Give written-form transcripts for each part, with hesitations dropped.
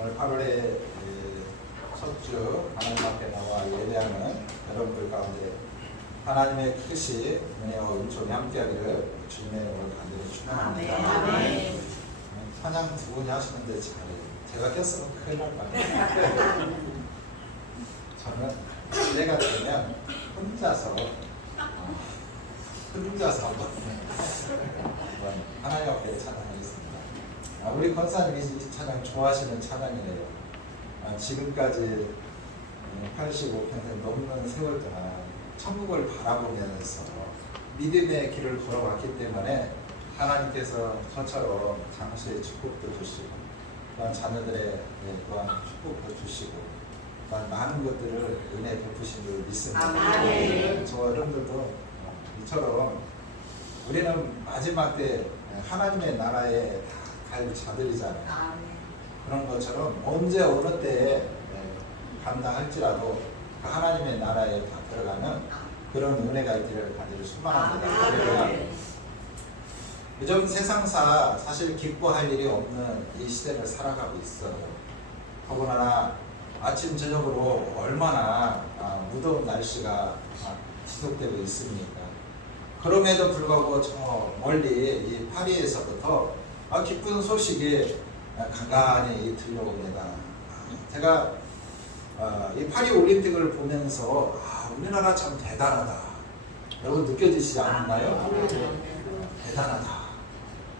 오늘 8월의 첫 주 하나님 앞에 나와 예배하는 여러분들 가운데 하나님의 크신 은혜와 은총이 함께하기를 주님의 이름으로 간절히 축원합니다. 아멘. 찬양 두 분이 하시는데 제가 꼈으면 큰일 날 뻔해요. 저는 때가 되면 혼자서 한번 하나님 앞에 찬양하겠습니다. 우리 권사님이 이 찬양 좋아하시는 찬양이에요. 지금까지 85평생 넘는 세월 동안 천국을 바라보면서 믿음의 길을 걸어왔기 때문에 하나님께서 저처럼 장수의 축복도 주시고 또한 자녀들의 또한 축복도 주시고 또한 많은 것들을 은혜 베푸신 줄 믿습니다. 저 여러분들도 이처럼 우리는 마지막 때 하나님의 나라에 다 갈 자들이잖아요. 그런 것처럼 언제 어느 때에 감당할지라도 하나님의 나라에 다 들어가는 그런 은혜가 있기를 간절히 소망합니다. 요즘 세상사 사실 기뻐할 일이 없는 이 시대를 살아가고 있어요. 더구나 아침 저녁으로 얼마나 무더운 날씨가 지속되고 있습니까? 그럼에도 불구하고 저 멀리 이 파리에서부터 기쁜 소식이 간간히 들려옵니다. 제가 이 파리 올림픽을 보면서 우리나라 참 대단하다. 여러분 느껴지시지 않나요? 대단하다.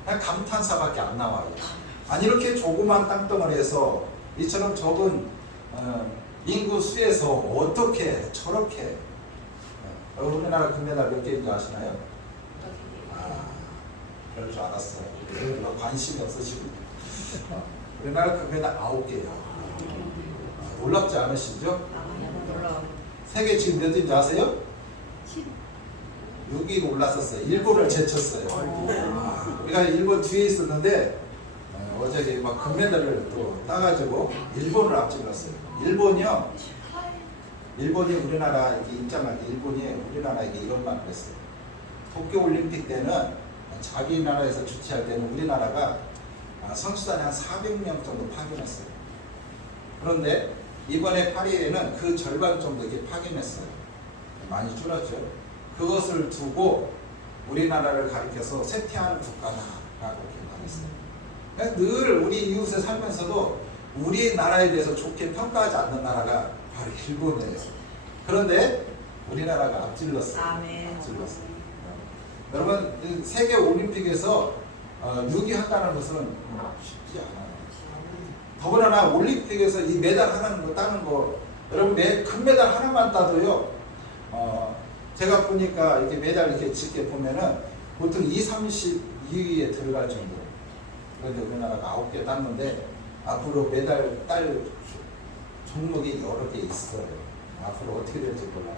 그냥 감탄사밖에 안 나와요. 아니 이렇게 조그만 땅덩어리에서 이처럼 적은 인구 수에서 어떻게 저렇게 우리나라 금메달 몇 개인지 아시나요? 그럴 줄 알았어요. 관심이 없으시고 우리나라 금메달 9개요. 놀랍지 않으시죠? 세계 지금 몇인지 아세요? 6위가 올랐었어요. 일본을 제쳤어요. 우리가 일본 뒤에 있었는데 어제 막 금메달을 또 따가지고 일본을 앞질렀어요. 일본이 우리나라 이렇게 입장할 때 일본이 우리나라에게 이런 말을 했어요. 도쿄올림픽 때는 자기 나라에서 주최할 때는 우리나라가 선수단이 한 400명 정도 파견했어요. 그런데 이번에 파리에는 그 절반 정도 이렇게 파견했어요. 많이 줄었죠. 그것을 두고 우리나라를 가리켜서 쇠퇴하는 국가다라고 이렇게 말했어요. 늘 우리 이웃에 살면서도 우리나라에 대해서 좋게 평가하지 않는 나라가 바로 일본이에요. 그런데 우리나라가 앞질렀어요. 앞질렀어요. 여러분 세계 올림픽에서 6위 한다는 것은 쉽지 않아요. 더구나 올림픽에서 이 메달 하나는 따는 거 여러분 금메달 하나만 따도요. 제가 보니까 이렇게 메달 이렇게 짙게 보면은 보통 32위에 들어갈 정도. 그런데 우리나라가 9개 땄는데 앞으로 메달 딸 종목이 여러 개 있어요. 앞으로 어떻게 될지 몰라요.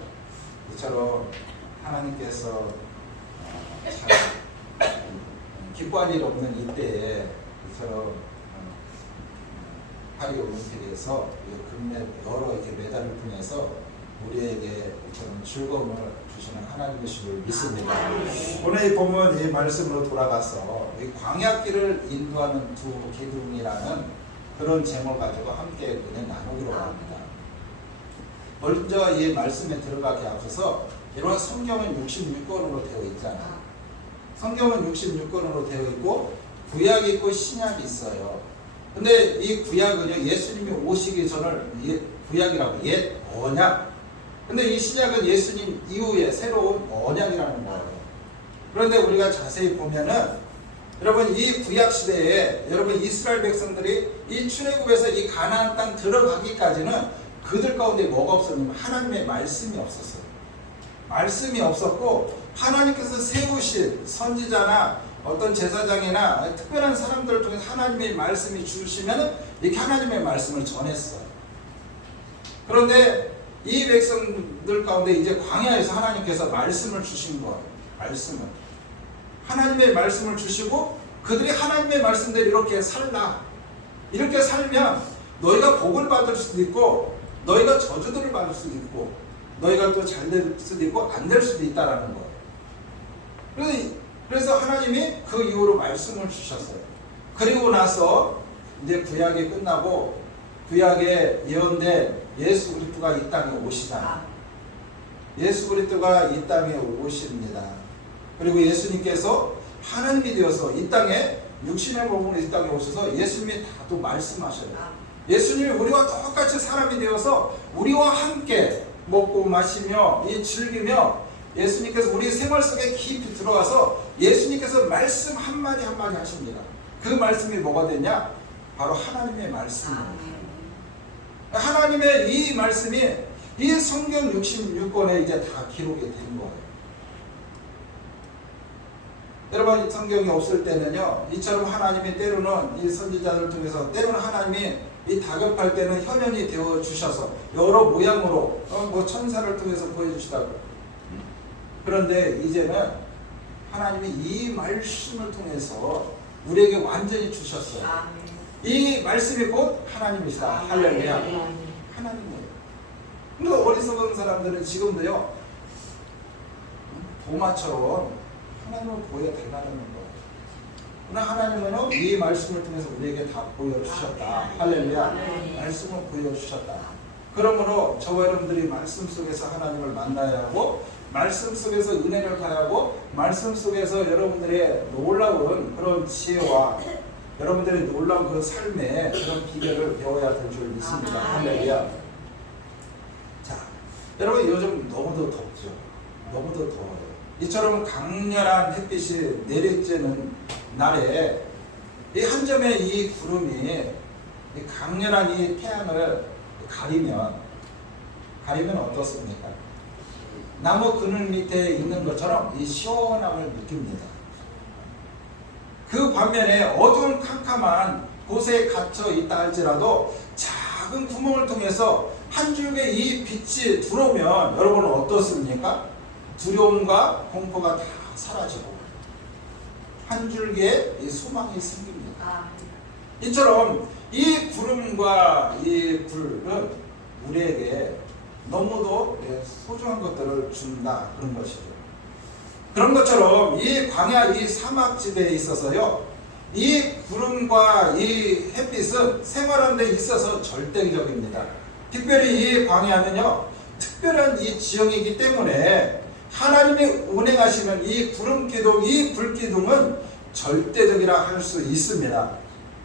이처럼 하나님께서 기뻐할 일 없는 이때에 이처럼 파리 올림픽에서 여러 이렇게 메달을 통해서 우리에게 이처럼 즐거움을 주시는 하나님이신 줄 믿습니다. 오늘 이 본문 이 말씀으로 돌아가서 이 광야길을 인도하는 두 기둥이라는 그런 제목 가지고 함께 은혜 나누기로 합니다. 먼저 이 말씀에 들어가기 앞서서 이런 성경은 66권으로 되어 있잖아요. 성경은 66권으로 되어 있고 구약이 있고 신약이 있어요. 근데 이 구약은요, 예수님이 오시기 전을 구약이라고 옛 언약. 근데 이 신약은 예수님 이후에 새로운 언약이라는 거예요. 그런데 우리가 자세히 보면은 여러분 이 구약 시대에 여러분 이스라엘 백성들이 이 출애굽에서 이 가나안 땅 들어가기까지는 그들 가운데 뭐가 없었냐면 하나님의 말씀이 없었어요. 말씀이 없었고 하나님께서 세우신 선지자나 어떤 제사장이나 특별한 사람들을 통해서 하나님의 말씀이 주시면 이렇게 하나님의 말씀을 전했어요. 그런데 이 백성들 가운데 이제 광야에서 하나님께서 말씀을 주신 거예요. 하나님의 말씀을 주시고 그들이 하나님의 말씀대로 이렇게 살라. 이렇게 살면 너희가 복을 받을 수도 있고 너희가 저주들을 받을 수도 있고 너희가 또 잘 될 수도 있고 안 될 수도 있다라는 거예요. 그래서 하나님이 그 이후로 말씀을 주셨어요. 그리고 나서 이제 구약이 끝나고 구약에 예언된 예수 그리스도가 이 땅에 오시잖아요. 예수 그리스도가 이 땅에 오십니다. 그리고 예수님께서 하나님이 되어서 이 땅에 육신의 몸으로 이 땅에 오셔서 예수님이 다도 말씀하셔요. 예수님이 우리와 똑같이 사람이 되어서 우리와 함께 먹고 마시며 즐기며 예수님께서 우리 생활 속에 깊이 들어가서 예수님께서 말씀 한마디 한마디 하십니다. 그 말씀이 뭐가 되냐? 바로 하나님의 말씀입니다. 하나님의 이 말씀이 이 성경 66권에 이제 다 기록이 된 거예요. 여러분, 성경이 없을 때는요, 이처럼 하나님이 때로는 이 선지자들을 통해서, 때로는 하나님이 이 다급할 때는 현현이 되어 주셔서 여러 모양으로 뭐 천사를 통해서 보여주시다고. 그런데 이제는 하나님이 이 말씀을 통해서 우리에게 완전히 주셨어요. 이 말씀이 곧 하나님이시다. 할렐루야. 하나님이에요. 그러니까 어리석은 사람들은 지금도요, 도마처럼 하나님을 보여달라는 거예요. 그러나 하나님은 이 말씀을 통해서 우리에게 다 보여주셨다. 할렐루야. 말씀을 보여주셨다. 그러므로 저와 여러분들이 말씀 속에서 하나님을 만나야 하고, 말씀 속에서 은혜를 가야 하고, 말씀 속에서 여러분들의 놀라운 그런 지혜와 여러분들의 놀라운 그 삶의 그런 비결을 배워야 될 줄 믿습니다. 할렐루야. 자, 여러분, 요즘 너무도 덥죠. 너무도 더워요. 이처럼 강렬한 햇빛이 내리쬐는 날에 이 한 점의 이 구름이 이 강렬한 이 태양을 가리면 어떻습니까? 나무 그늘 밑에 있는 것처럼 이 시원함을 느낍니다. 그 반면에 어두운 캄캄한 곳에 갇혀 있다 할지라도 작은 구멍을 통해서 한 줄기의 이 빛이 들어오면 여러분은 어떻습니까? 두려움과 공포가 다 사라지고 한 줄기의 이 소망이 생깁니다. 이처럼 이 구름과 이 불은 우리에게 너무도 소중한 것들을 준다, 그런 것이죠. 그런 것처럼 이 광야, 이 사막지대에 있어서요, 이 구름과 이 햇빛은 생활하는 데 있어서 절대적입니다. 특별히 이 광야는요, 특별한 이 지형이기 때문에 하나님이 운행하시는 이 구름 기둥, 이 불 기둥은 절대적이라 할 수 있습니다.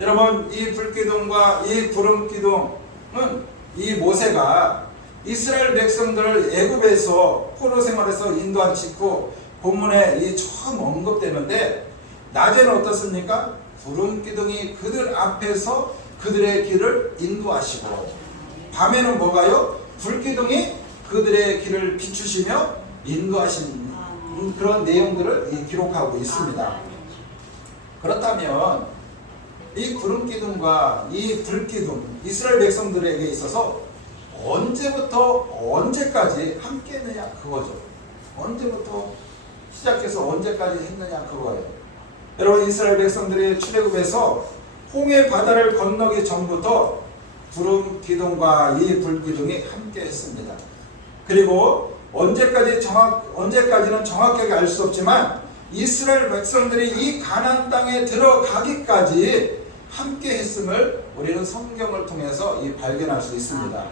여러분, 이 불 기둥과 이 구름 기둥은 이 모세가 이스라엘 백성들을 애굽에서 포로 생활에서 인도한 직후 본문에 이 처음 언급되는데, 낮에는 어떻습니까? 구름 기둥이 그들 앞에서 그들의 길을 인도하시고, 밤에는 뭐가요? 불 기둥이 그들의 길을 비추시며 인도하신 그런 내용들을 기록하고 있습니다. 그렇다면 이 구름 기둥과 이 불 기둥, 이스라엘 백성들에게 있어서 언제부터 언제까지 함께 했느냐, 그거죠. 언제부터 시작해서 언제까지 했느냐, 그거예요. 여러분, 이스라엘 백성들이 출애굽에서 홍해 바다를 건너기 전부터 구름 기둥과 이 불 기둥이 함께 했습니다. 그리고 언제까지는 정확하게 알 수 없지만 이스라엘 백성들이 이 가나안 땅에 들어가기까지 함께 했음을 우리는 성경을 통해서 발견할 수 있습니다.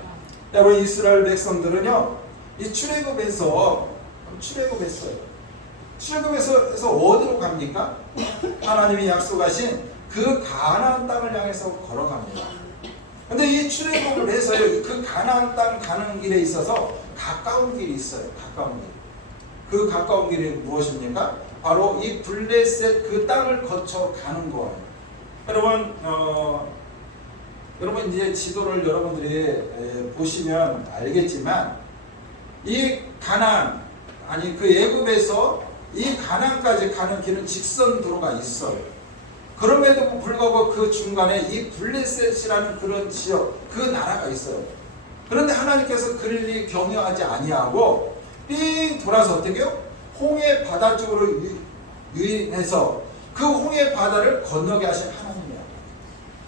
여러분, 이스라엘 백성들은요, 이 출애굽했어요. 출애굽에서 어디로 갑니까? 하나님이 약속하신 그 가나안 땅을 향해서 걸어갑니다. 근데 이 출애굽을 해서요, 그 가나안 땅 가는 길에 있어서 가까운 길이 있어요. 가까운 길. 그 가까운 길이 무엇입니까? 바로 이 블레셋 그 땅을 거쳐 가는 거예요. 여러분 이제 지도를 여러분들이 보시면 알겠지만, 이 가나안, 아니 그 애굽에서 이 가나안까지 가는 길은 직선 도로가 있어요. 그럼에도 불구하고 그 중간에 이 블레셋이라는 그런 지역, 그 나라가 있어요. 그런데 하나님께서 그를 경유하지 아니하고 삥 돌아서 어떻게요? 홍해 바다 쪽으로 유인해서 그 홍해 바다를 건너게 하신 하나님이에요.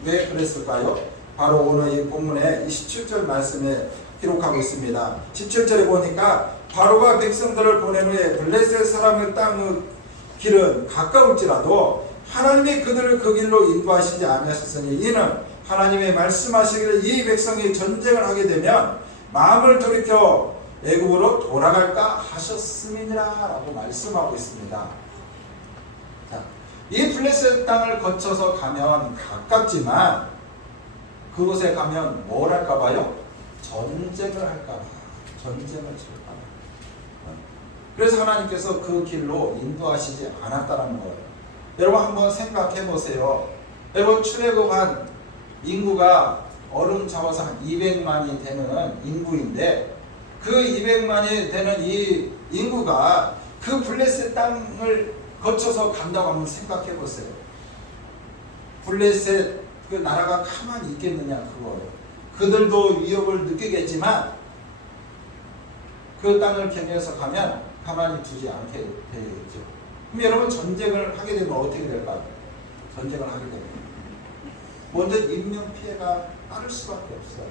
왜 그랬을까요? 바로 오늘 이 본문에 17절 말씀에 기록하고 있습니다. 17절에 보니까 바로가 백성들을 보낸 후에 블레셋 사람의 땅의 길은 가까울지라도 하나님이 그들을 그 길로 인도하시지 아니하셨으니 이는 하나님의 말씀하시기를 이 백성이 전쟁을 하게 되면 마음을 돌이켜 애굽으로 돌아갈까 하셨음이니라 라고 말씀하고 있습니다. 자, 이 블레셋 땅을 거쳐서 가면 가깝지만 그곳에 가면 뭘 할까 봐요? 전쟁을 할까 봐. 전쟁을 칠까 봐. 그래서 하나님께서 그 길로 인도하시지 않았다는 거예요. 여러분 한번 생각해 보세요. 여러분 출애굽한 인구가 어른 잡아서 한 200만이 되는 인구인데 그 200만이 되는 이 인구가 그 블레셋 땅을 거쳐서 간다고 한번 생각해 보세요. 블레셋 그 나라가 가만히 있겠느냐 그거예요. 그들도 위협을 느끼겠지만 그 땅을 경유해서 가면 가만히 두지 않게 되겠죠. 그럼 여러분 전쟁을 하게 되면 어떻게 될까요? 전쟁을 하게 되면 먼저 인명피해가 따를 수밖에 없어요.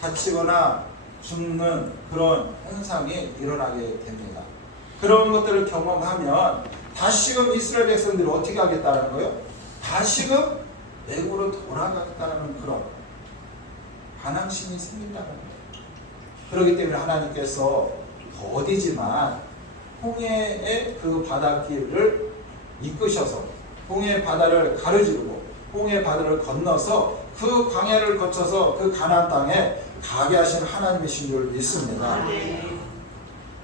다치거나 죽는 그런 현상이 일어나게 됩니다. 그런 것들을 경험하면 다시금 이스라엘 백성들이 어떻게 하겠다는 거예요? 다시금 애굽으로 돌아가겠다는 그런 반항심이 생긴다는 거예요. 그렇기 때문에 하나님께서 더디지만 홍해의 그 바닷길을 이끄셔서 홍해 바다를 가르시고 홍해 바다를 건너서 그 광야를 거쳐서 그 가나안 땅에 가게 하신 하나님이신 줄 믿습니다.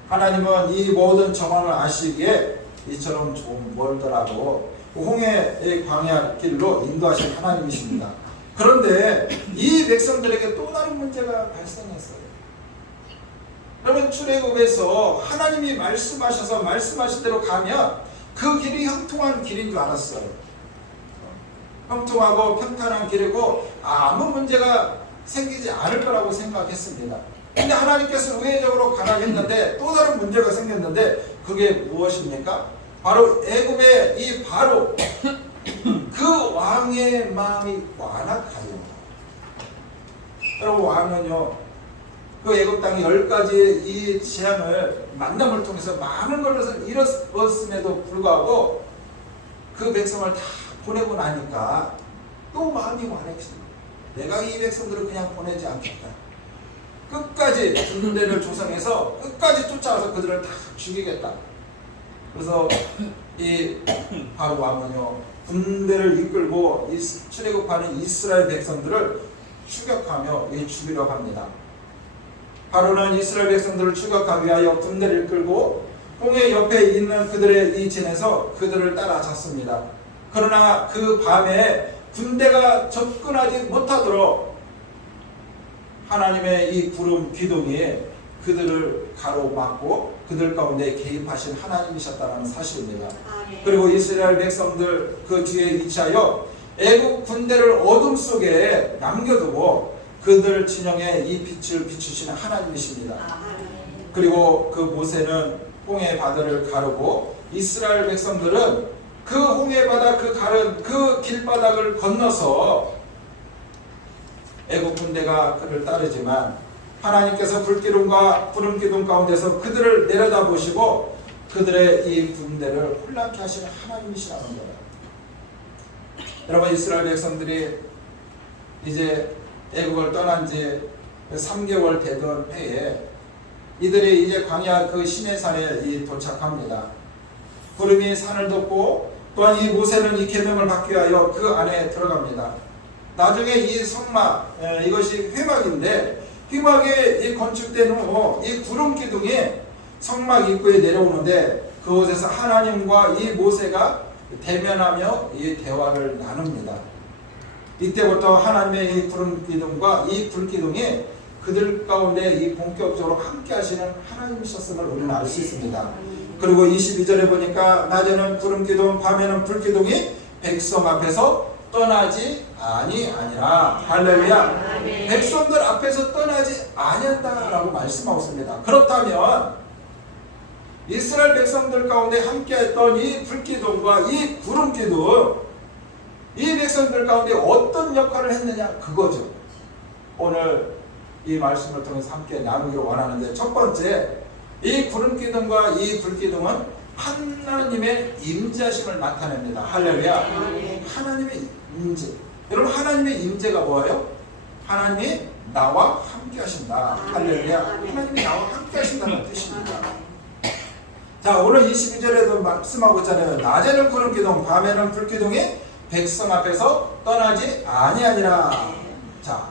하나님은 이 모든 정황을 아시기에 이처럼 좀 멀더라도 홍해의 광야 길로 인도하신 하나님이십니다. 그런데 이 백성들에게 또 다른 문제가 발생했어요. 여러분 출애굽에서 하나님이 말씀하셔서 말씀하신 대로 가면 그 길이 형통한 길인 줄 알았어요. 형통하고 평탄한 길이고 아무 문제가 생기지 않을 거라고 생각했습니다. 근데 하나님께서 우회적으로 가라고 했는데 또 다른 문제가 생겼는데 그게 무엇입니까? 바로 애굽의 이 바로 그 왕의 마음이 완악하여. 여러분 왕은요 그 애굽 땅에 10가지 이 재앙을 만남을 통해서 많은 것을 잃었음에도 불구하고 그 백성을 다 보내고 나니까 또 마음이 완악했습니다. 내가 이 백성들을 그냥 보내지 않겠다. 끝까지 군대를 조성해서 끝까지 쫓아와서 그들을 다 죽이겠다. 그래서 이 바로 왕은요 군대를 이끌고 출애굽하는 이스라엘 백성들을 추격하며 죽이려고 합니다. 바로는 이스라엘 백성들을 추격하기 위하여 군대를 이끌고 홍해 옆에 있는 그들의 이 진에서 그들을 따라잡습니다. 그러나 그 밤에 군대가 접근하지 못하도록 하나님의 이 구름 기둥이 그들을 가로막고 그들 가운데 개입하신 하나님이셨다는 사실입니다. 그리고 이스라엘 백성들 그 뒤에 위치하여 애국 군대를 어둠 속에 남겨두고 그들 진영에 이 빛을 비추시는 하나님이십니다. 그리고 그 모세는 홍해 바다를 가르고 이스라엘 백성들은 그 홍해 바다 그 가른 그 길바닥을 건너서 애국 군대가 그를 따르지만 하나님께서 불기둥과 구름기둥 가운데서 그들을 내려다보시고 그들의 이 군대를 혼란케 하시는 하나님이시라는 거예요. 여러분 이스라엘 백성들이 이제 애국을 떠난 지 3개월 되던 해에 이들이 이제 광야 그 시내산에 도착합니다. 구름이 산을 덮고 또한 이 모세는 이 계명을 받기 위하여 그 안에 들어갑니다. 나중에 이 성막 이것이 회막인데 회막에 건축된 후 이 구름 기둥이 성막 입구에 내려오는데 그곳에서 하나님과 이 모세가 대면하며 이 대화를 나눕니다. 이때부터 하나님의 이 구름 기둥과 이 불 기둥이 그들 가운데 이 본격적으로 함께 하시는 하나님이셨음을 우리는 알 수 있습니다. 그리고 22절에 보니까 낮에는 구름 기둥 밤에는 불 기둥이 백성 앞에서 떠나지 아니하니라. 할렐루야. 백성들 앞에서 떠나지 아니한다라고 말씀하고 있습니다. 그렇다면 이스라엘 백성들 가운데 함께했던 이 불기둥과 이 구름기둥 이 백성들 가운데 어떤 역할을 했느냐 그거죠. 오늘 이 말씀을 통해서 함께 나누기를 원하는데 첫 번째 이 구름기둥과 이 불기둥은 하나님의 임재하심을 나타냅니다. 할렐루야. 하나님의 임재. 여러분 하나님의 임재가 뭐예요? 하나님이 나와 함께 하신다. 할렐루야. 하나님이 나와 함께 하신다는 뜻입니다. 자, 오늘 22절에도 말씀하고 있잖아요. 낮에는 구름기둥, 밤에는 불기둥이 백성 앞에서 떠나지 아니하니라. 자,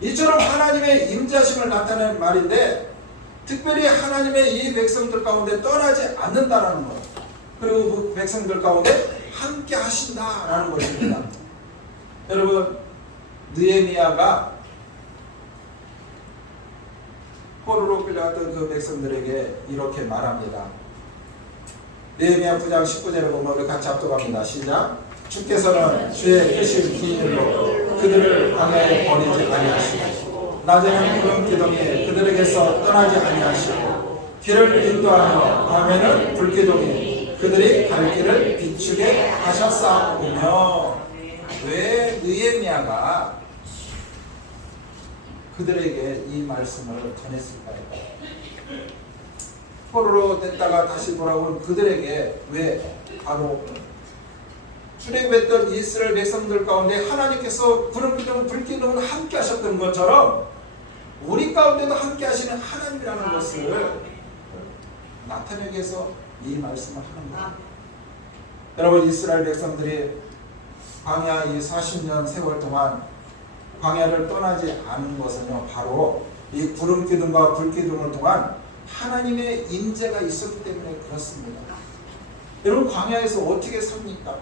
이처럼 하나님의 임재하심을 나타내는 말인데 특별히 하나님의 이 백성들 가운데 떠나지 않는다라는 것, 그리고 그 백성들 가운데 함께 하신다라는 것입니다. 여러분, 느헤미야가 포로로 끌려갔던 그 백성들에게 이렇게 말합니다. 느헤미야 9장 19절을 보면 우리 같이 합독합니다. 시작. 주께서는 주의 크신 비밀로 그들을 광야에 버리지 아니하시고 낮에는 구름 기둥이 그들에게서 떠나지 아니하시고 길을 인도하며 밤에는 불기둥이 그들이 갈 길을 비추게 하셨사오며. 왜 느헤미야가 그들에게 이 말씀을 전했을까요? 포로로 됐다가 다시 돌아온 그들에게 왜 바로 출애굽했던 이스라엘 백성들 가운데 하나님께서 구름기둥 불기둥은 함께 하셨던 것처럼 우리 가운데도 함께 하시는 하나님이라는 것을 나타내기 위해서 이 말씀을 하는 거예요. 여러분, 이스라엘 백성들이 광야 이 40년 세월 동안 광야를 떠나지 않은 것은요, 바로 이 구름기둥과 불기둥을 통한 하나님의 임재가 있었기 때문에 그렇습니다. 여러분, 광야에서 어떻게 삽니까?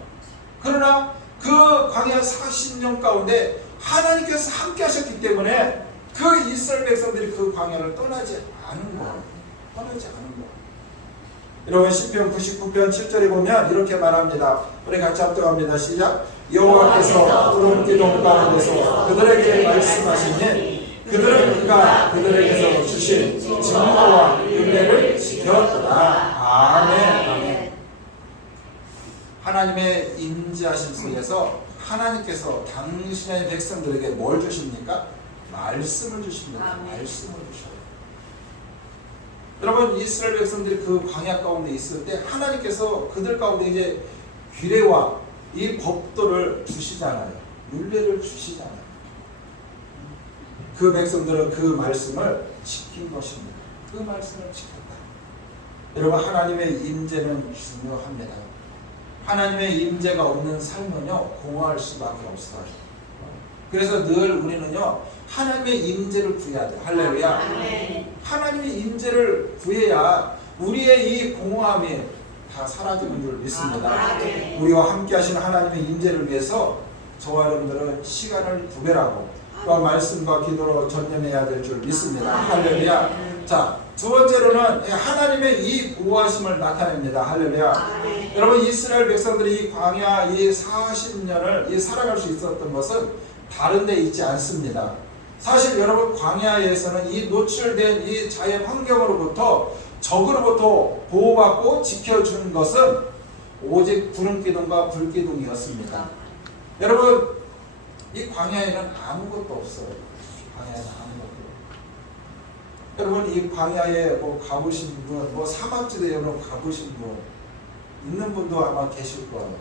그러나 그 광야 40년 가운데 하나님께서 함께 하셨기 때문에 그 이스라엘 백성들이 그 광야를 떠나지 않은 거예요. 떠나지 않은 거예요. 여러분, 시편 99편 7절에 보면 이렇게 말합니다. 우리 같이 합독합니다. 시작. 여호와께서 구름기둥 가운데서 그들에게 말씀하시니 그들은 그가 그들에게서 주신 증거와 윤례를 지켰다. 아멘. 아멘. 하나님의 임재하심 속에서 하나님께서 당신의 백성들에게 뭘 주십니까? 말씀을 주십니다. 말씀을 주셔요. 여러분, 이스라엘 백성들이 그 광야 가운데 있을 때 하나님께서 그들 가운데 이제 규례와 이 법도를 주시잖아요. 율례를 주시잖아요. 그 백성들은 그 말씀을 지킨 것입니다. 그 말씀을 지켰다. 여러분, 하나님의 임재는 중요합니다. 하나님의 임재가 없는 삶은요, 공허할 수밖에 없어요. 그래서 늘 우리는요, 하나님의 임재를 구해야 돼요. 할렐루야. 하나님의 임재를 구해야 우리의 이 공허함이 다 사라지는 줄 믿습니다. 우리와 함께 하시는 하나님의 임재를 위해서 저와 여러분들은 시간을 구별하고 또 말씀과 기도로 전념해야 될 줄 믿습니다. 할렐루야. 자, 두 번째로는 하나님의 이 보호하심을 나타냅니다. 할렐루야. 여러분, 이스라엘 백성들이 이 광야 이 40년을 살아갈 수 있었던 것은 다른 데 있지 않습니다. 사실 여러분, 광야에서는 이 노출된 이 자연 환경으로부터 적으로부터 보호받고 지켜주는 것은 오직 구름기둥과 불기둥이었습니다. 여러분, 이 광야에는 아무것도 없어요. 광야에는 아무것도. 여러분, 이 광야에 뭐 가보신 분, 뭐 사막지대에 가보신 분, 있는 분도 아마 계실 거예요.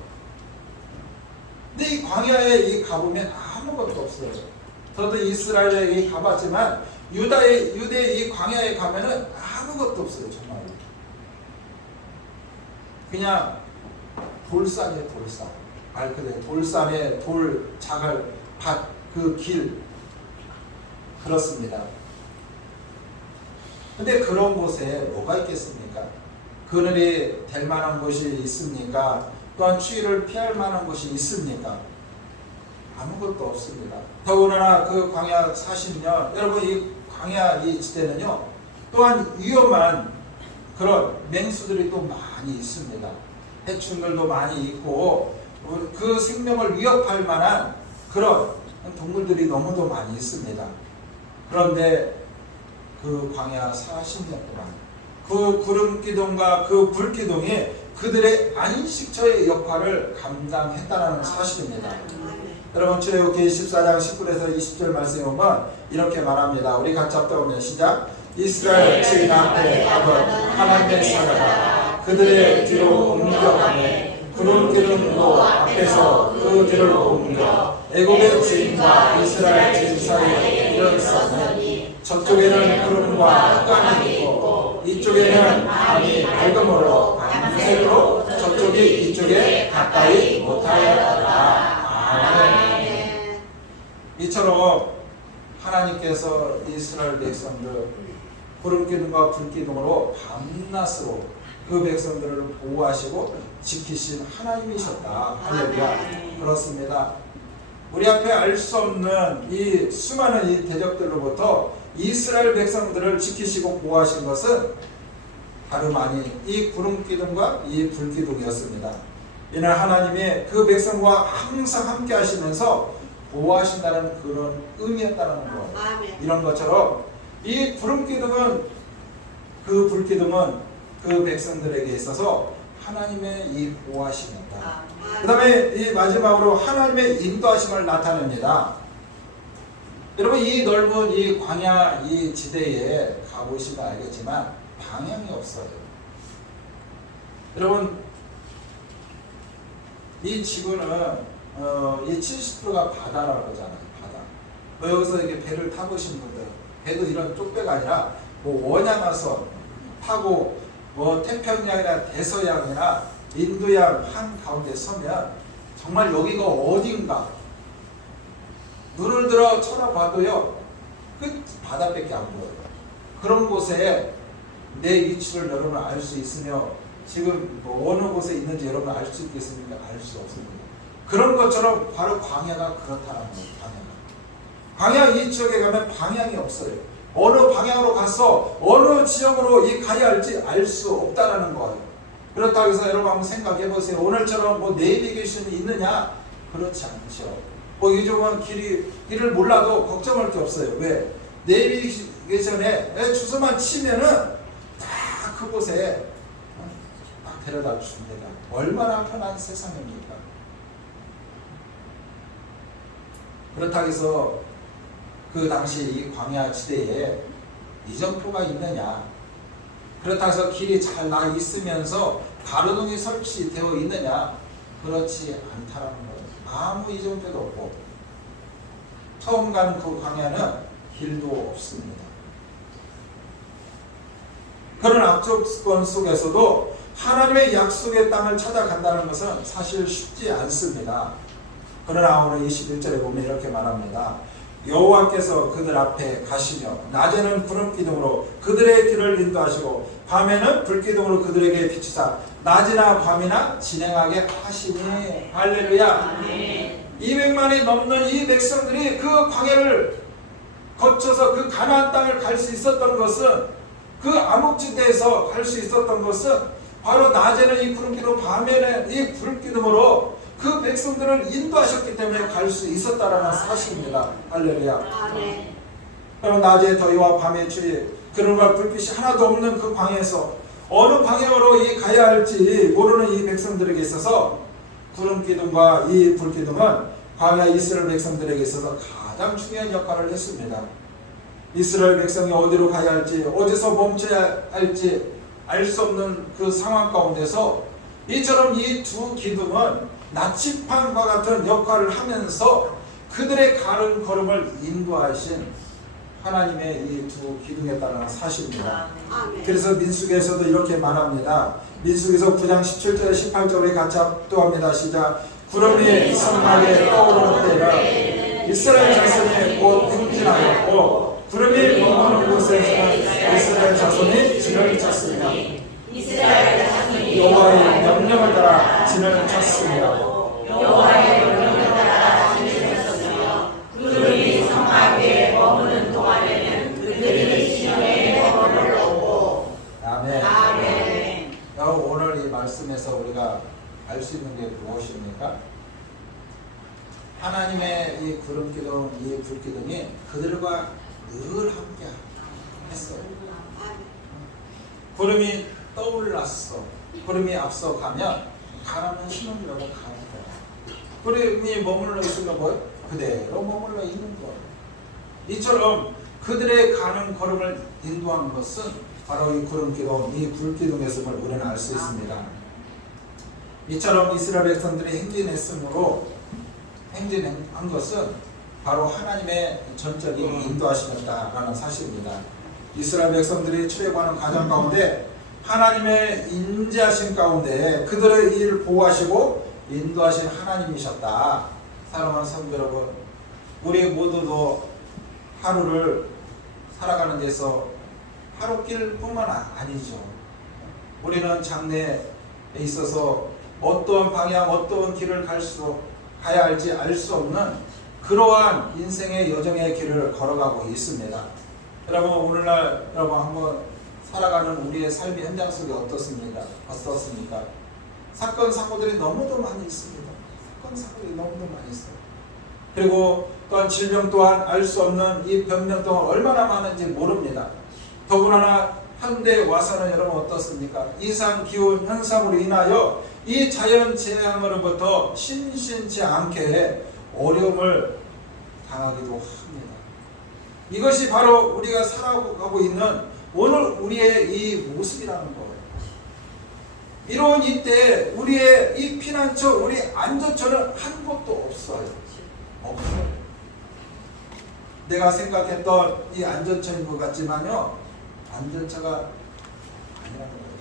근데 이 광야에 가보면 아무것도 없어요. 저도 이스라엘에 가봤지만 유대의 이 광야에 가면은 아무것도 없어요. 정말 그냥 돌산이에요. 돌산. 말 그대로 돌산에 돌, 자갈, 밭, 그 길, 그렇습니다. 근데 그런 곳에 뭐가 있겠습니까? 그늘이 될 만한 곳이 있습니까? 또한 추위를 피할 만한 곳이 있습니까? 아무것도 없습니다. 더군다나 그 광야 40년, 여러분, 이 광야 이 지대는요, 또한 위험한 그런 맹수들이 또 많이 있습니다. 해충들도 많이 있고 그 생명을 위협할 만한 그런 동물들이 너무도 많이 있습니다. 그런데 그 광야 40년 동안 그 구름기둥과 그 불기둥이 그들의 안식처의 역할을 감당했다는 사실입니다. 여러분, 출애굽기 14장 19절에서 20절 말씀에 보면 이렇게 말합니다. 우리 같이 합독하면 시작. 이스라엘 주인 앞에 가던 하나님의 사자가 그들의 뒤로 옮겨가매 구름 기둥으로 앞에서 그 뒤를 옮겨 애굽의 주인과 이스라엘 주인 사이에 일었으니 저쪽에는 구름과 흑암이 있고 이쪽에는 밤이 밝음으로 밤새도록 저쪽이 이쪽에 가까이 못하였더라. 아멘. 이처럼 하나님께서 이스라엘 백성들 구름 기둥과 불 기둥으로 밤낮으로 그 백성들을 보호하시고 지키신 하나님이셨다. 할렐루야. 그렇습니다. 우리 앞에 알 수 없는 이 수많은 이 대적들로부터 이스라엘 백성들을 지키시고 보호하신 것은 다름 아닌 이 구름 기둥과 이 불 기둥이었습니다. 이날 하나님이 그 백성과 항상 함께 하시면서 보호하신다는 그런 의미였다는 것. 이런 것처럼 이 구름 기둥은 그 불 기둥은 그 백성들에게 있어서 하나님의 이 보호하심이었다. 그 다음에 이 마지막으로 하나님의 인도하심을 나타냅니다. 여러분 이 넓은 이 광야 이 지대에 가보시면 알겠지만 방향이 없어요. 여러분 이 지구는 이 70%가 바다라고 그러잖아요. 바다. 여기서 이렇게 배를 타보신 분들 배도 이런 쪽배가 아니라 뭐 원양어선 타고 뭐 태평양이나 대서양이나 인도양 한 가운데 서면 정말 여기가 어딘가 눈을 들어 쳐다봐도요 그 바다밖에 안 보여요. 그런 곳에 내 위치를 여러분 알 수 있으며 지금 뭐 어느 곳에 있는지 여러분 알 수 있겠습니까? 알 수 없습니다. 그런 것처럼 바로 광야가 그렇다는 거예요. 광야 이 지역에 가면 방향이 없어요. 어느 방향으로 가서 어느 지역으로 가야 할지 알 수 없다라는 거예요. 그렇다고 해서 여러분 한번 생각해 보세요. 오늘처럼 뭐 내비게이션이 있느냐? 그렇지 않죠. 뭐 요즘은 길을 몰라도 걱정할 게 없어요. 왜? 내비게이션에 주소만 치면은 다 그곳에 딱 데려다 줍니다. 얼마나 편한 세상입니까? 그렇다고 해서 그 당시 이 광야 지대에 이정표가 있느냐? 그렇다고 해서 길이 잘 나 있으면서 가로등이 설치되어 있느냐? 그렇지 않다라는 거예요. 아무 이정표도 없고 처음 간 그 광야는 길도 없습니다. 그런 악조건 속에서도 하나님의 약속의 땅을 찾아간다는 것은 사실 쉽지 않습니다. 그러나 오늘 21절에 보면 이렇게 말합니다. 여호와께서 그들 앞에 가시며 낮에는 구름 기둥으로 그들의 길을 인도하시고 밤에는 불 기둥으로 그들에게 비추사 낮이나 밤이나 진행하게 하시니. 할렐루야. 200만이 넘는 이 백성들이 그 광야를 거쳐서 그 가나안 땅을 갈 수 있었던 것은 그 암흑지대에서 갈 수 있었던 것은 바로 낮에는 이 구름 기둥 밤에는 이 불 기둥으로 그 백성들을 인도하셨기 때문에 갈 수 있었다라는 사실입니다. 할렐루야. 그럼 낮에 더위와 밤의 추위, 그늘과 불빛이 하나도 없는 그 광야에서 어느 방향으로 가야 할지 모르는 이 백성들에게 있어서 구름 기둥과 이 불 기둥은 광야 이스라엘 백성들에게 있어서 가장 중요한 역할을 했습니다. 이스라엘 백성이 어디로 가야 할지, 어디서 멈춰야 할지 알 수 없는 그 상황 가운데서 이처럼 이 두 기둥은 나치판과 같은 역할을 하면서 그들의 가는 걸음을 인도하신 하나님의 이 두 기둥에 따른 사실입니다. 그래서 민수기에서도 이렇게 말합니다. 민수기에서 9장 17절 18절에 같이 합독합니다. 시작. 구름이 성막에 떠오르는 때는 이스라엘 자손이 곧 행진하였고 구름이 머무는 곳에서는 이스라엘 자손이 진을 쳤습니다. 여호와의 명령을 따라 진을 쳤습니다. 여호와의 명령을 따라 진을 쳤으며 구름이 성막 위에 머무는 동안에는 그들이 시온에 머물렀고. 아멘. 아멘. 여러분 오늘 이 말씀에서 우리가 알 수 있는 게 무엇입니까? 하나님의 이 구름 기둥, 이 불 기둥이 그들과 늘 함께 했어요. 구름이 떠올랐어. 구름이 앞서 가면 가라는 신호를 내고 가는 거야. 구름이 머물러 있으면 뭐예요? 그대로 머물러 있는 거예요. 이처럼 그들의 가는 걸음을 인도하는 것은 바로 이 구름 기둥, 이 불 기둥에서만 우리는 알 수 있습니다. 이처럼 이스라엘 백성들이 행진한 것은 바로 하나님의 전적인 인도하심이었다라는 사실입니다. 이스라엘 백성들이 출애굽하는 과정 가운데 하나님의 인자하심 가운데 그들의 일을 보호하시고 인도하신 하나님이셨다. 사랑하는 성도 여러분, 우리 모두도 하루를 살아가는 데서 하루길뿐만 아니죠. 우리는 장래에 있어서 어떤 방향, 어떤 길을 가야 할지 알 수 없는 그러한 인생의 여정의 길을 걸어가고 있습니다. 여러분, 오늘날 여러분 한번 살아가는 우리의 삶의 현장 속에 어떻습니까? 사건 사고들이 너무도 많이 있습니다. 사건 사고들이 너무도 많이 있어요. 그리고 또한 질병 또한 알 수 없는 이 병명 또한 얼마나 많은지 모릅니다. 더구나 현대에 와서는 여러분 어떻습니까? 이상 기후 현상으로 인하여 이 자연 재앙으로부터 심심치 않게 어려움을 당하기도 합니다. 이것이 바로 우리가 살아가고 있는 오늘 우리의 이 모습이라는 거예요. 이런 이때 우리의 이 피난처, 우리 안전처는 한 곳도 없어요. 내가 생각했던 이 안전처인 것 같지만요, 안전처가 아니라는 거예요.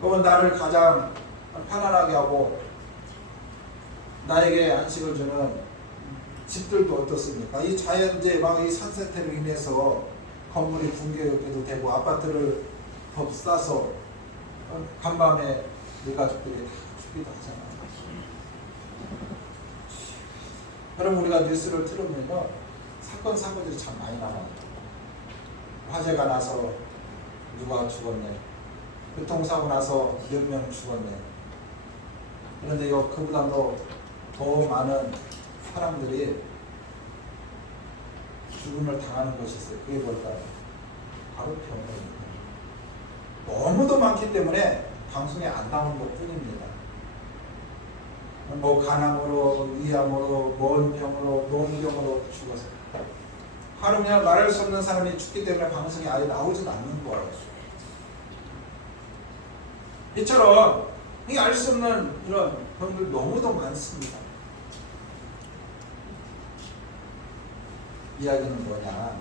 그러면 나를 가장 편안하게 하고 나에게 안식을 주는 집들도 어떻습니까? 이 자연재해, 막 이 산사태로 인해서 건물이 붕괴도 되고 아파트를 덮싸서 간밤에 내 가족들이 다 죽기도 하잖아요. 여러분, 우리가 뉴스를 틀으면요, 사건 사고들이 참 많이 나와요. 화재가 나서 누가 죽었네, 교통사고 나서 몇 명 죽었네. 그런데 그보다도 더 많은 사람들이 죽음을 당하는 것이 있어요. 그게 뭘까요? 바로 병입니다. 너무도 많기 때문에 방송에 안 나오는 것 뿐입니다. 뭐 간암으로, 위암으로, 먼 병으로, 노인병으로 죽어서 하루 그냥 말할 수 없는 사람이 죽기 때문에 방송에 아예 나오진 않는 거예요. 이처럼 이 알 수 없는 이런 병들 너무도 많습니다. 이야기는 뭐냐?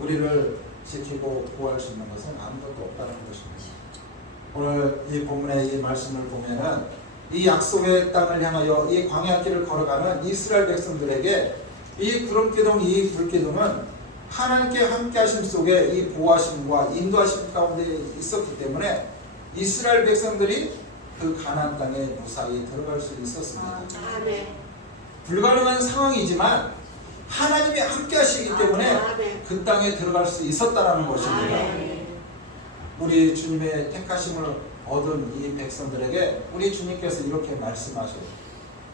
우리를 지키고 보호할 수 있는 것은 아무것도 없다는 것입니다. 오늘 이 본문의 이 말씀을 보면은 이 약속의 땅을 향하여 이 광야길을 걸어가는 이스라엘 백성들에게 이 구름기둥, 이 불기둥은 하나님께 함께하심 속에 이 보호하심과 인도하심 가운데 있었기 때문에 이스라엘 백성들이 그 가나안 땅에 무사히 들어갈 수 있었습니다. 불가능한 상황이지만 하나님이 함께하시기 때문에 그 땅에 들어갈 수 있었다는 것입니다. 우리 주님의 택하심을 얻은 이 백성들에게 우리 주님께서 이렇게 말씀하셔요.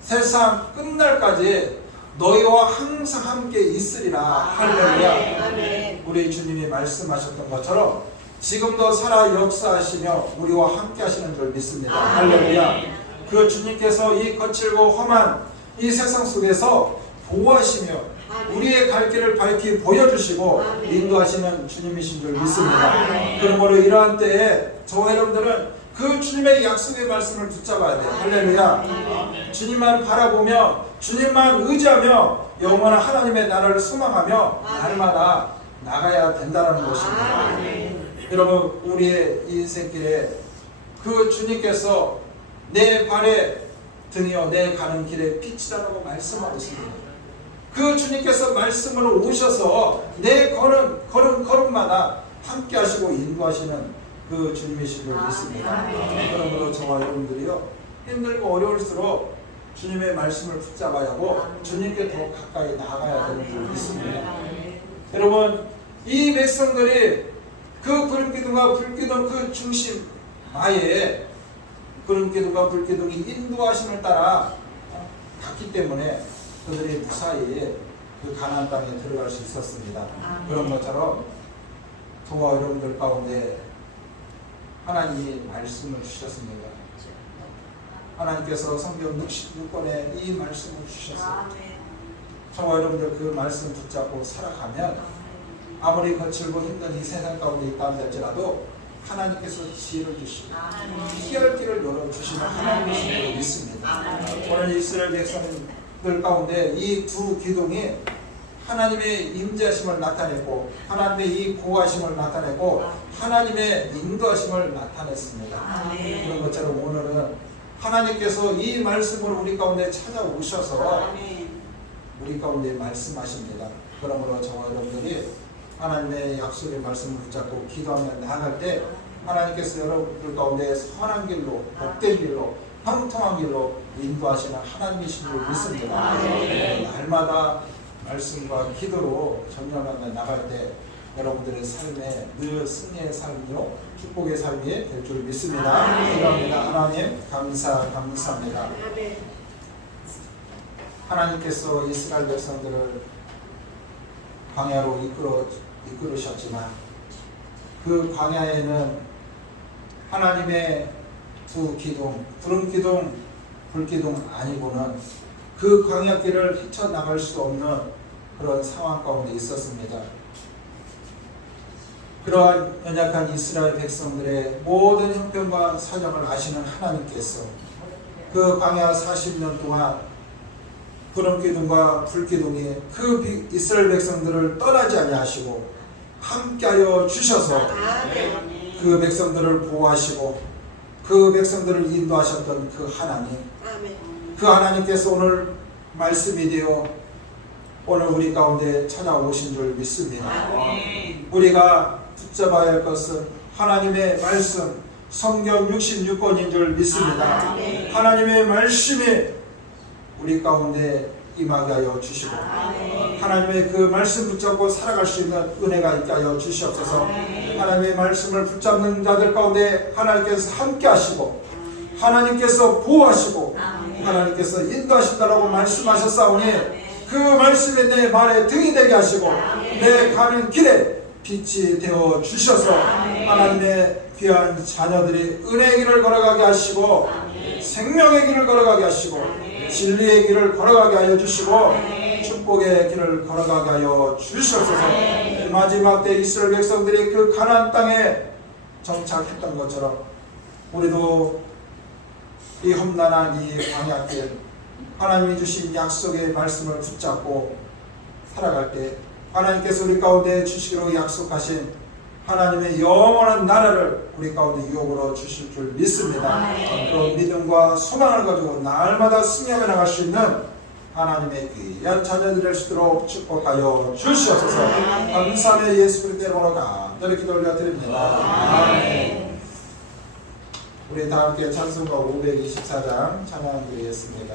세상 끝날까지 너희와 항상 함께 있으리라. 할렐루야. 우리 주님이 말씀하셨던 것처럼 지금도 살아 역사하시며 우리와 함께 하시는 줄 믿습니다. 할렐루야. 그 주님께서 이 거칠고 험한 이 세상 속에서 보호하시며 우리의 갈 길을 밝히 보여주시고 인도하시는 주님이신 줄 믿습니다. 그러므로 이러한 때에 저와 여러분들은 그 주님의 약속의 말씀을 붙잡아야 돼요. 할렐루야. 주님만 바라보며 주님만 의지하며 영원한 하나님의 나라를 소망하며 날마다 나가야 된다는 것입니다. 여러분, 우리의 인생길에 그 주님께서 내 발의 등이요 내 가는 길에 빛이라고 말씀하셨습니다. 그 주님께서 말씀으로 오셔서 내 걸음마다 함께 하시고 인도하시는 그 주님이신 줄 믿습니다. 그러므로 저와 여러분들이요, 힘들고 어려울수록 주님의 말씀을 붙잡아야 하고 주님께 더 가까이 나아가야 되는 줄 믿습니다. 여러분, 이 백성들이 그 구름기둥과 불기둥 그 중심 아예 구름기둥과 불기둥이 인도하심을 따라 갔기 때문에 그들이 무사히 그 가나안 땅에 들어갈 수 있었습니다. 그런 것처럼 저와 여러분들 가운데 하나님이 말씀을 주셨습니다. 하나님께서 성경 66권에 이 말씀을 주셨어요. 저와 여러분들 그 말씀 붙잡고 살아가면 아무리 거칠고 힘든 이 세상 가운데 있다 할지라도 하나님께서 지혜를 주시고 피할 길을 열어주시는 하나님이신 줄 믿습니다. 오늘 이스라엘 백성들 가운데 이 두 기둥이 하나님의 임재하심을 나타냈고 하나님의 이 보호하심을 나타냈고 하나님의 인도하심을 나타냈습니다. 그런 것처럼 오늘은 하나님께서 이 말씀을 우리 가운데 찾아오셔서 우리 가운데 말씀하십니다. 그러므로 저와 여러분들이 하나님의 약속의 말씀을 붙잡고 기도하며 나아갈 때 하나님께서 여러분들 가운데 선한 길로 복된 길로 형통한 길로 인도하시는 하나님이신 줄 믿습니다. 날마다 말씀과 기도로 전념하며 나갈 때 여러분들의 삶에 늘 승리의 삶이요 축복의 삶이 될 줄 믿습니다. 기도합니다. 하나님 감사합니다. 하나님께서 이스라엘 백성들을 광야로 이끌으셨지만 그 광야에는 하나님의 두 기둥, 푸른 기둥, 불기둥 아니고는 그 광야길을 헤쳐나갈 수 없는 그런 상황 가운데 있었습니다. 그러한 연약한 이스라엘 백성들의 모든 형편과 사정을 아시는 하나님께서 그 광야 40년 동안 푸른 기둥과 불기둥이 그 이스라엘 백성들을 떠나지 아니하시고 함께하여 주셔서 그 백성들을 보호하시고 그 백성들을 인도하셨던 그 하나님, 그 하나님께서 오늘 말씀이 되어 오늘 우리 가운데 찾아오신 줄 믿습니다. 우리가 붙잡아야 할 것은 하나님의 말씀, 성경 66권인 줄 믿습니다. 하나님의 말씀이 우리 가운데 임하게 하여 주시고 하나님의 그 말씀 붙잡고 살아갈 수 있는 은혜가 있게 하여 주시옵소서. 하나님의 말씀을 붙잡는 자들 가운데 하나님께서 함께 하시고 하나님께서 보호하시고 하나님께서 인도하신다라고 말씀하셨사오니 그 말씀이 내 발에 등이 되게 하시고 내 가는 길에 빛이 되어 주셔서 하나님의 귀한 자녀들이 은혜의 길을 걸어가게 하시고 생명의 길을 걸어가게 하시고 진리의 길을 걸어가게 하여 주시고 축복의 길을 걸어가게 하여 주시옵소서. 마지막 때 이스라엘 백성들이 그 가나안 땅에 정착했던 것처럼 우리도 이 험난한 이 광야길 하나님이 주신 약속의 말씀을 붙잡고 살아갈 때 하나님께서 우리 가운데 주시기로 약속하신 하나님의 영원한 나라를 우리 가운데 유혹으로 주실 줄 믿습니다. 그런 믿음과 소망을 가지고 날마다 승리하며 나갈 수 있는 하나님의 귀한 자녀들 될 수 있도록 축복하여 주시옵소서. 감사하며 예수 그리스도의 이름으로 간절히 기도 올려드립니다. 아멘. 우리 다 함께 찬송가 524장 찬양드리겠습니다.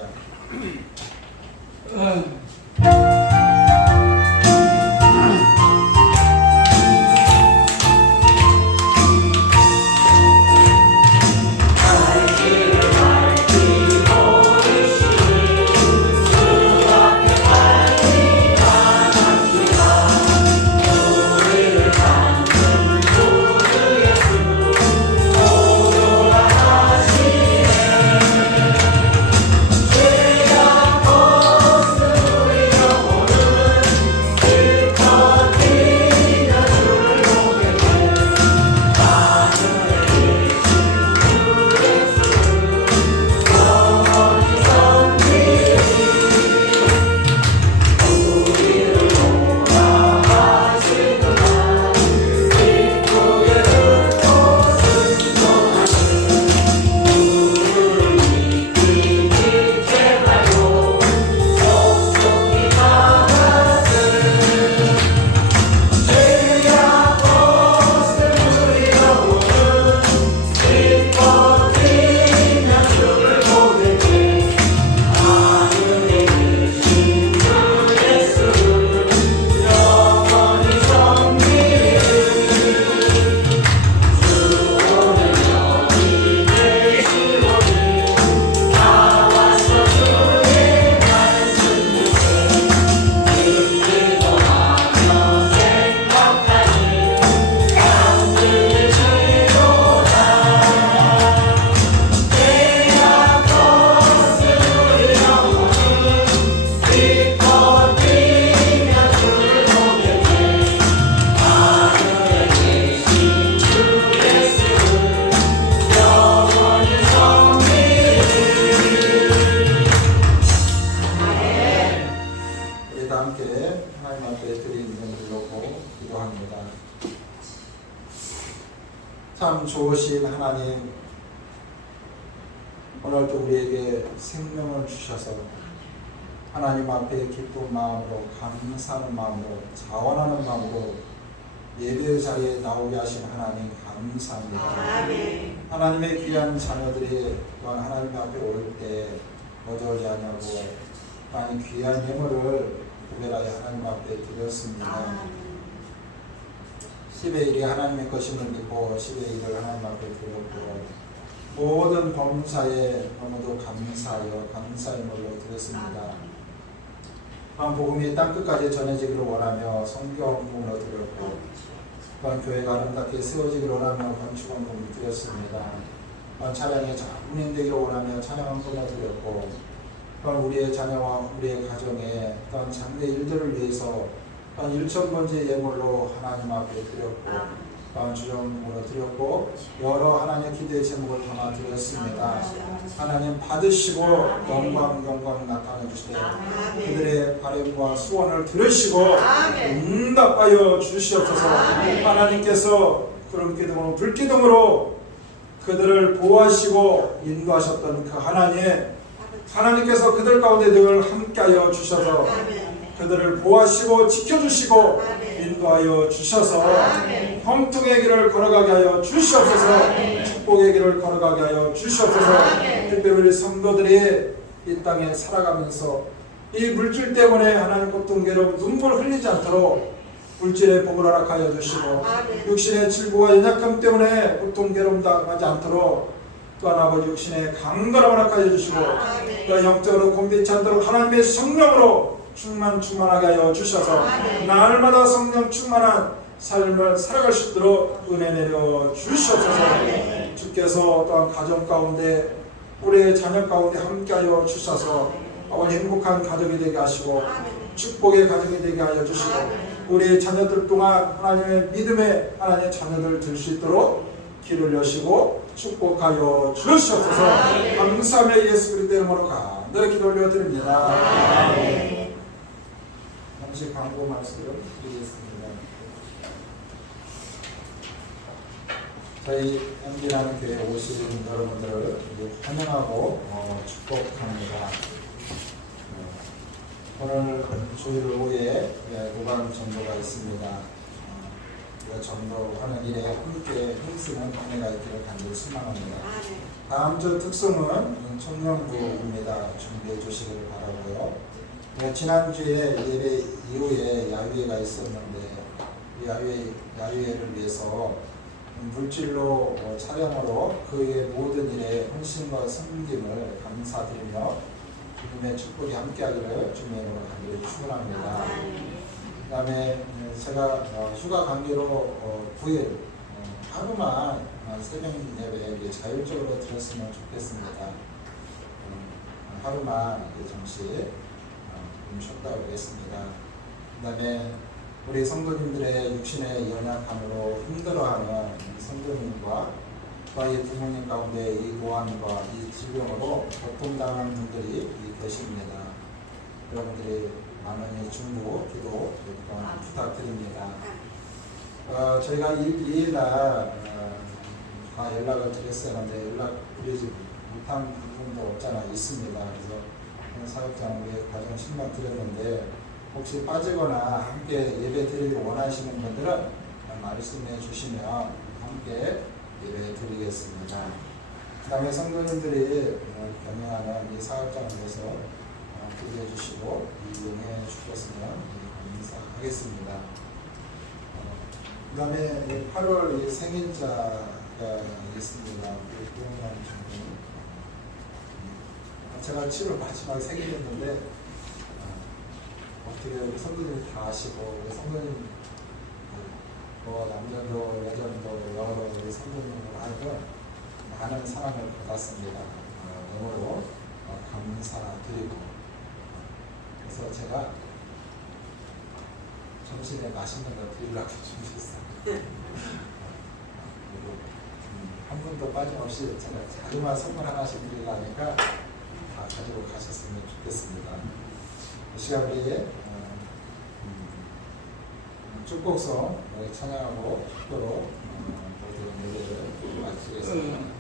하나님 앞에 드리는 줄로 기도합니다. 참 좋으신 하나님, 오늘도 우리에게 생명을 주셔서 하나님 앞에 기쁜 마음으로, 감사하는 마음으로, 자원하는 마음으로 예배 자리에 나오게 하신 하나님 감사합니다. 아멘. 하나님의 귀한 자녀들이 또한 하나님 앞에 올 때 어디오지 않냐고 하나님 귀한 예물을 구별하여 하나님 앞에 드렸습니다. 10의 1이 하나님의 것임을 믿고 10의 1을 하나님 앞에 드렸고 모든 범사에 너무도 감사하여 감사의 물로 드렸습니다. 또한 복음이 땅끝까지 전해지기를 원하며 성경공으로 드렸고 또한 교회가 아름답게 세워지기를 원하며 건축원금을 드렸습니다. 또한 찬양에 운행되기를 원하며 찬양원금을 드렸고 또한 우리의 자녀와 우리의 가정에 또한 장래 일들을 위해서 또한 1,000번째 예물로 하나님 앞에 드렸고 또한 주정으로 드렸고 여러 하나님의 기도의 제목을 담아 드렸습니다. 하나님 받으시고 영광 나타내 주시되 그들의 바람과 수원을 들으시고 응답하여 주시옵소서. 하나님께서 그런 기둥으로 불기둥으로 그들을 보호하시고 인도하셨던 그 하나님께서 그들 가운데 늘 함께하여 주셔서 그들을 보호하시고 지켜주시고 인도하여 주셔서 형통의 길을 걸어가게 하여 주시옵소서. 축복의 길을 걸어가게 하여 주시옵소서. 특별히 우리 성도들이 이 땅에 살아가면서 이 물질 때문에 하나님 고통 괴로움 눈물 흘리지 않도록 물질의 복을 허락하여 주시고 육신의 질고와 연약함 때문에 고통 괴로움 당하지 않도록 또한 아버지 육신의 강건함을 허락하여 주시고 또한 영적으로 곤비치 않도록 하나님의 성령으로 충만하게 하여 주셔서 날마다 성령 충만한 삶을 살아갈 수 있도록 은혜 내려 주시옵소서. 주께서 또한 가정 가운데 우리의 자녀 가운데 함께하여 주셔서 아버지 행복한 가정이 되게 하시고 축복의 가정이 되게 하여 주시고 우리의 자녀들 동안 하나님의 믿음의 하나님의 자녀들 될 수 있도록 길을 여시고 축복하여 주시옵소서. 감사하며 예수 그리스도 이름으로 간절히 기도 올려드립니다. 잠시 광고 말씀을 드리겠습니다. 저희 MB라는 교회에 오신 여러분들을 환영하고 축복합니다. 오늘 주일 오후에 무관 전도가 있습니다. 전도하는 일에 함께 힘쓰는 은혜가 있기를 간절히 소망합니다. 다음 주 특송은 청년부입니다. 준비해 주시기를 바라고요. 지난주에 예배 이후에 야유회가 있었는데 이 야유회를 위해서 물질로 차량으로 그의 모든 일에 헌신과 섬김을 감사드리며 주님의 축복이 함께하기를 주님의 이름으로 간절히 축원합니다. 그 다음에 제가 휴가 관계로 9일 하루만 새벽 예배 자율적으로 드렸으면 좋겠습니다. 하루만 잠시 쉬었다 오겠습니다. 그 다음에 우리 성도님들의 육신의 연약함으로 힘들어하는 성도님과 저희 부모님 가운데 이 고환과 이 질병으로 고통당하는 분들이 계십니다. 여러분들이 많은 중보, 기도 부탁드립니다. 저희가 2일 날 연락을 드렸었는데 연락드리지 못한 부분도 없잖아 있습니다. 그래서 사역장 우리 가정 신방 드렸는데 혹시 빠지거나 함께 예배 드리기 원하시는 분들은 말씀해 주시면 함께 예배 드리겠습니다. 그 다음에 성도님들이 경영하는 이 사역장을 위해서 기도해 주시고 이용해 주셨으면 감사하겠습니다. 그 다음에 8월 생일자가 있습니다. 구영남 장님. 제가 7월 마지막 생일이었는데 어떻게 우리 성도님이 다 아시고 우리 성도님 남자도 여자도 여러 우리 성도님으로 하여금 많은 사랑을 받았습니다. 너무 감사드리고 그래서 제가 점심에 맛있는 거 드리려고 준비했어요. 한 분도 빠짐없이 제가 자그마한 선물 하나씩 드리려니까 다 가지고 가셨으면 좋겠습니다. 이 시간 우리 축복성 찬양하고 축도로 모든 예배를 마치겠습니다.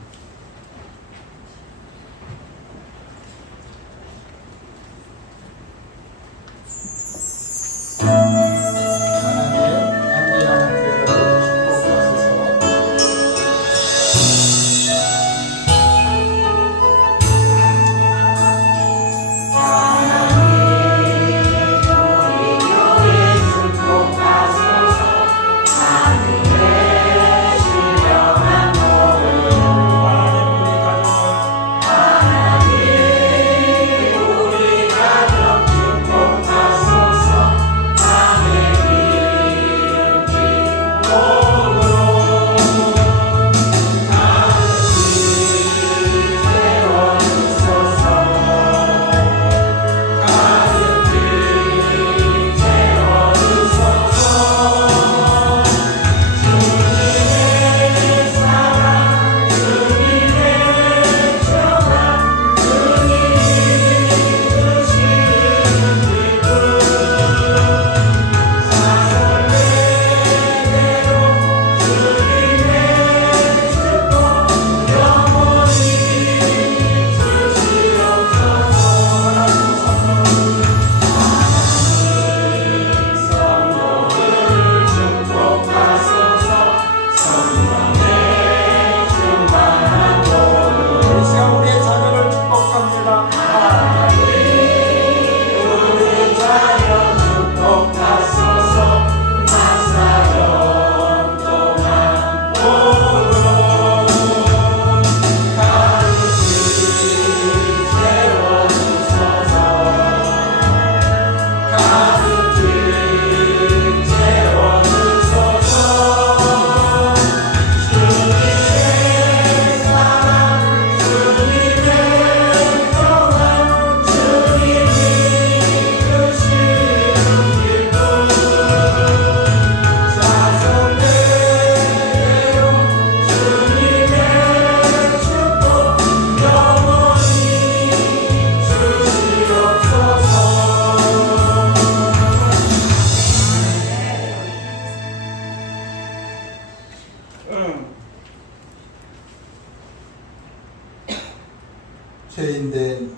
죄인된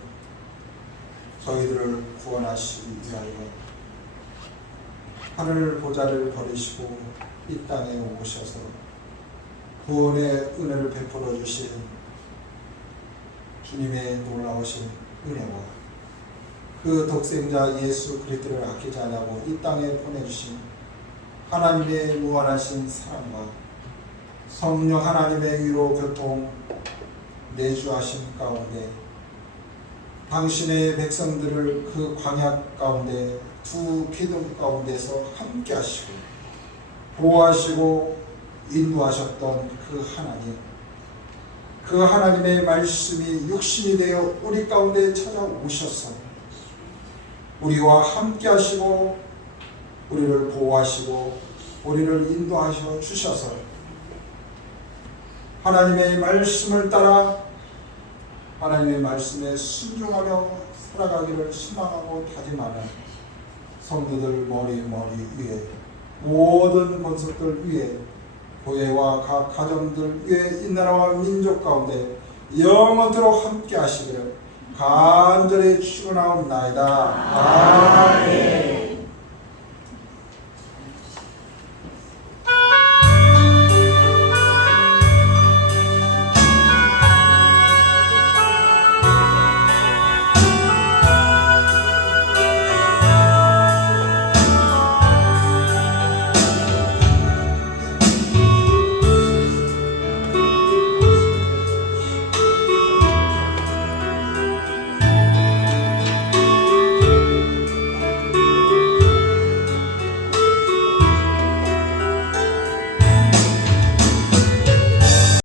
저희들을 구원하시기 위하여 하늘 보좌를 버리시고 이 땅에 오셔서 구원의 은혜를 베풀어 주신 주님의 놀라우신 은혜와 그 독생자 예수 그리스도를 아끼지 않냐고 이 땅에 보내주신 하나님의 무한하신 사랑과 성령 하나님의 위로 교통 내주하신 가운데 당신의 백성들을 그 광야 가운데 두 기둥 가운데서 함께 하시고 보호하시고 인도하셨던 그 하나님의 말씀이 육신이 되어 우리 가운데 찾아오셔서 우리와 함께 하시고 우리를 보호하시고 우리를 인도하셔 주셔서 하나님의 말씀을 따라 하나님의 말씀에 순종하며 살아가기를 소망하고 다짐하는 성도들 머리 위에 모든 권속들 위에 교회와 각 가정들 위에 이 나라와 민족 가운데 영원토록 함께 하시기를 간절히 축원하옵나이다. 아멘.